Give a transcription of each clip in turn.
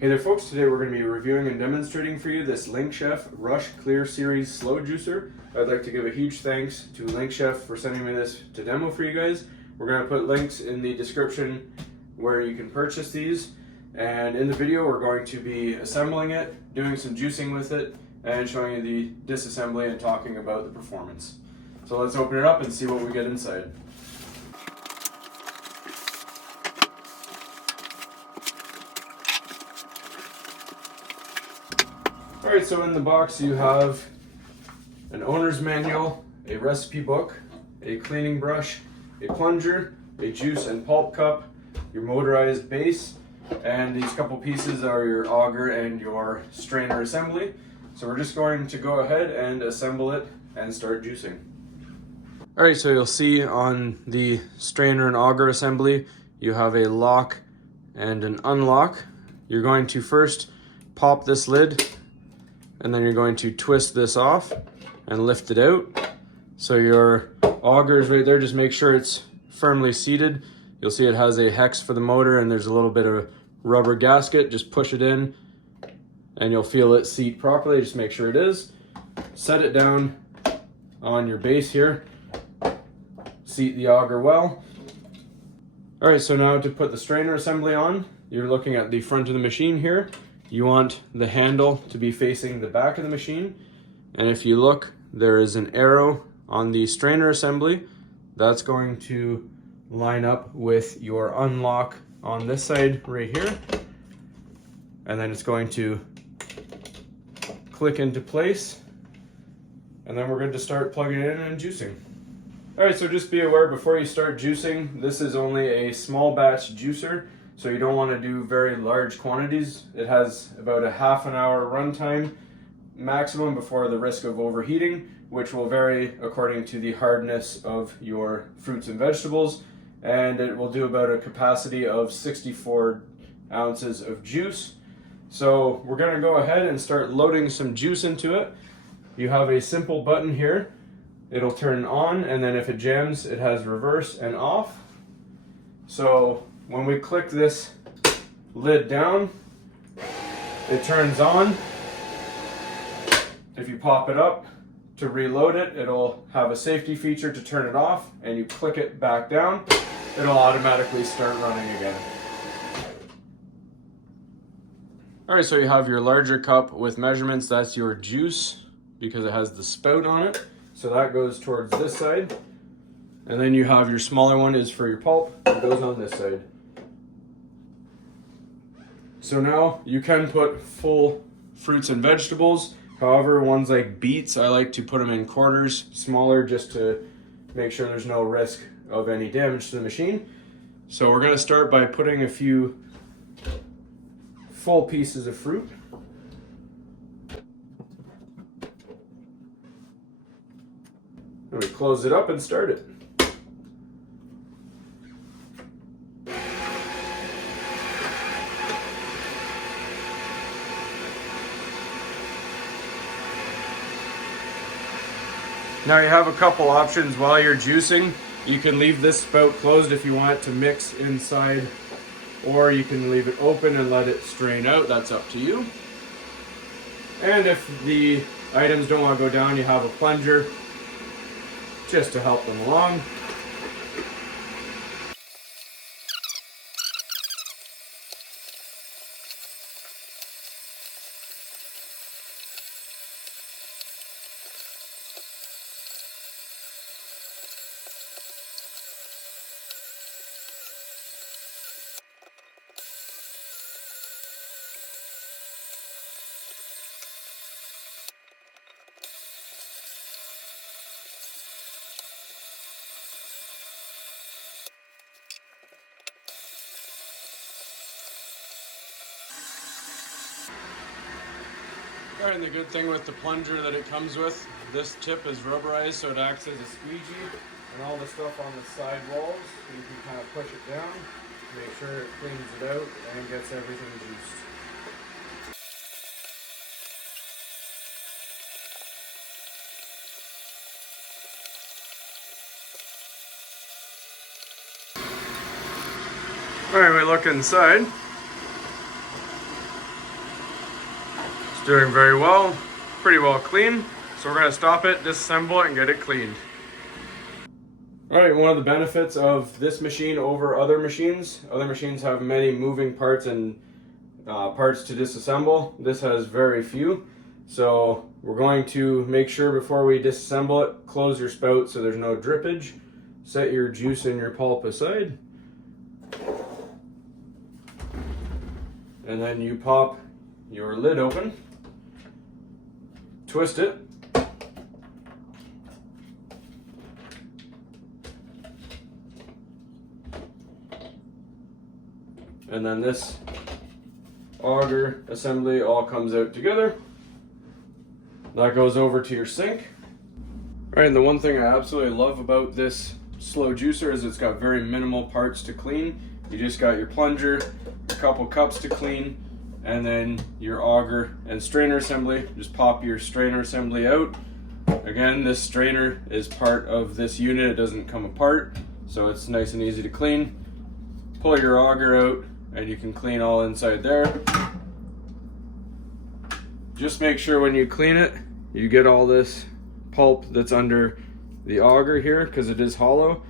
Hey there folks, today we're going to be reviewing and demonstrating for you this LINKchef Rush Clear Series Slow Juicer. I'd like to give a huge thanks to LINKchef for sending me this to demo for you guys. We're going to put links in the description where you can purchase these. And in the video we're going to be assembling it, doing some juicing with it, and showing you the disassembly and talking about the performance. So let's open it up and see what we get inside. Alright, so in the box you have an owner's manual, a recipe book, a cleaning brush, a plunger, a juice and pulp cup, your motorized base, and these couple pieces are your auger and your strainer assembly. So we're just going to go ahead and assemble it and start juicing. Alright, so you'll see on the strainer and auger assembly you have a lock and an unlock. You're going to first pop this lid, and then you're going to twist this off and lift it out. So your auger is right there, just make sure it's firmly seated. You'll see it has a hex for the motor and there's a little bit of rubber gasket. Just push it in and you'll feel it seat properly. Just make sure it is. Set it down on your base here. Seat the auger well. All right, so now to put the strainer assembly on, you're looking at the front of the machine here. You want the handle to be facing the back of the machine. And if you look, there is an arrow on the strainer assembly. That's going to line up with your unlock on this side right here. And then it's going to click into place. And then we're going to start plugging it in and juicing. All right, so just be aware before you start juicing, this is only a small batch juicer. So you don't want to do very large quantities. It has about a half an hour runtime maximum before the risk of overheating, which will vary according to the hardness of your fruits and vegetables. And it will do about a capacity of 64 ounces of juice. So we're going to go ahead and start loading some juice into it. You have a simple button here. It'll turn on, and then if it jams, it has reverse and off. So when we click this lid down, it turns on. If you pop it up to reload it, it'll have a safety feature to turn it off, and you click it back down, it'll automatically start running again. Alright, so you have your larger cup with measurements. That's your juice because it has the spout on it. So that goes towards this side. And then you have your smaller one is for your pulp. It goes on this side. So now you can put full fruits and vegetables. However, ones like beets, I like to put them in quarters, smaller, just to make sure there's no risk of any damage to the machine. So we're going to start by putting a few full pieces of fruit. And we close it up and start it. Now you have a couple options while you're juicing. You can leave this spout closed if you want it to mix inside, or you can leave it open and let it strain out. That's up to you. And if the items don't want to go down, you have a plunger just to help them along. Alright, and the good thing with the plunger that it comes with, this tip is rubberized so it acts as a squeegee, and all the stuff on the side walls, you can kind of push it down, make sure it cleans it out and gets everything juiced. Alright, we look inside. Doing very well, pretty well clean. So we're gonna stop it, disassemble it, and get it cleaned. All right, one of the benefits of this machine over other machines have many moving parts and parts to disassemble. This has very few. So we're going to make sure before we disassemble it, close your spout so there's no drippage. Set your juice and your pulp aside. And then you pop your lid open, twist it, and then this auger assembly all comes out together. That goes over to your sink. All right, and the one thing I absolutely love about this slow juicer is it's got very minimal parts to clean. You just got your plunger, a couple cups to clean, and then your auger and strainer assembly. Just pop your strainer assembly out. Again, this strainer is part of this unit. It doesn't come apart, so it's nice and easy to clean. Pull your auger out and you can clean all inside there. Just make sure when you clean it, you get all this pulp that's under the auger here because it is hollow.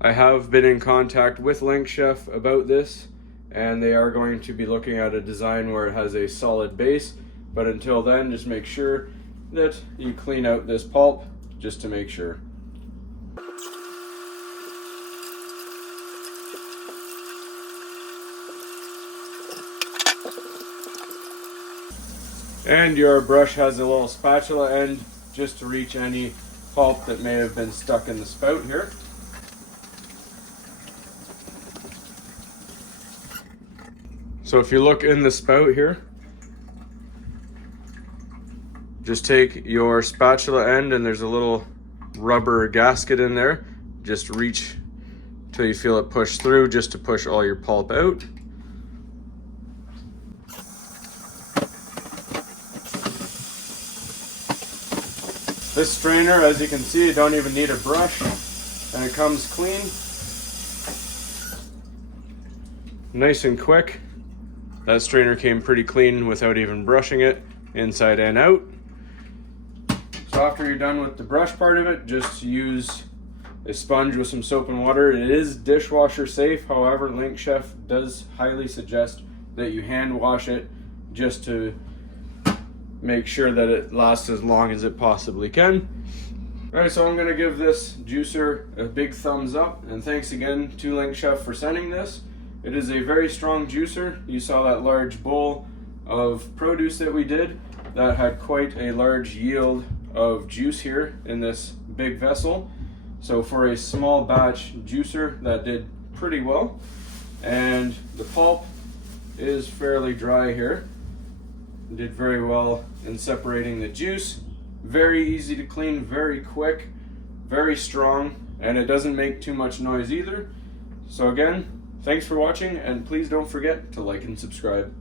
I have been in contact with LINKchef about this, and they are going to be looking at a design where it has a solid base. But until then, just make sure that you clean out this pulp just to make sure. And your brush has a little spatula end just to reach any pulp that may have been stuck in the spout here. So if you look in the spout here, just take your spatula end and there's a little rubber gasket in there. Just reach till you feel it push through, just to push all your pulp out. This strainer, as you can see, you don't even need a brush, and it comes clean. Nice and quick. That strainer came pretty clean without even brushing it, inside and out. So after you're done with the brush part of it, just use a sponge with some soap and water. It is dishwasher safe, however, LINKchef does highly suggest that you hand wash it just to make sure that it lasts as long as it possibly can. All right, so I'm gonna give this juicer a big thumbs up, and thanks again to LINKchef for sending this. It is a very strong juicer. You saw that large bowl of produce that we did. That had quite a large yield of juice here in this big vessel. So for a small batch juicer, that did pretty well. And the pulp is fairly dry here. Did very well in separating the juice. Very easy to clean, very quick, very strong, and it doesn't make too much noise either. So again, thanks for watching, and please don't forget to like and subscribe.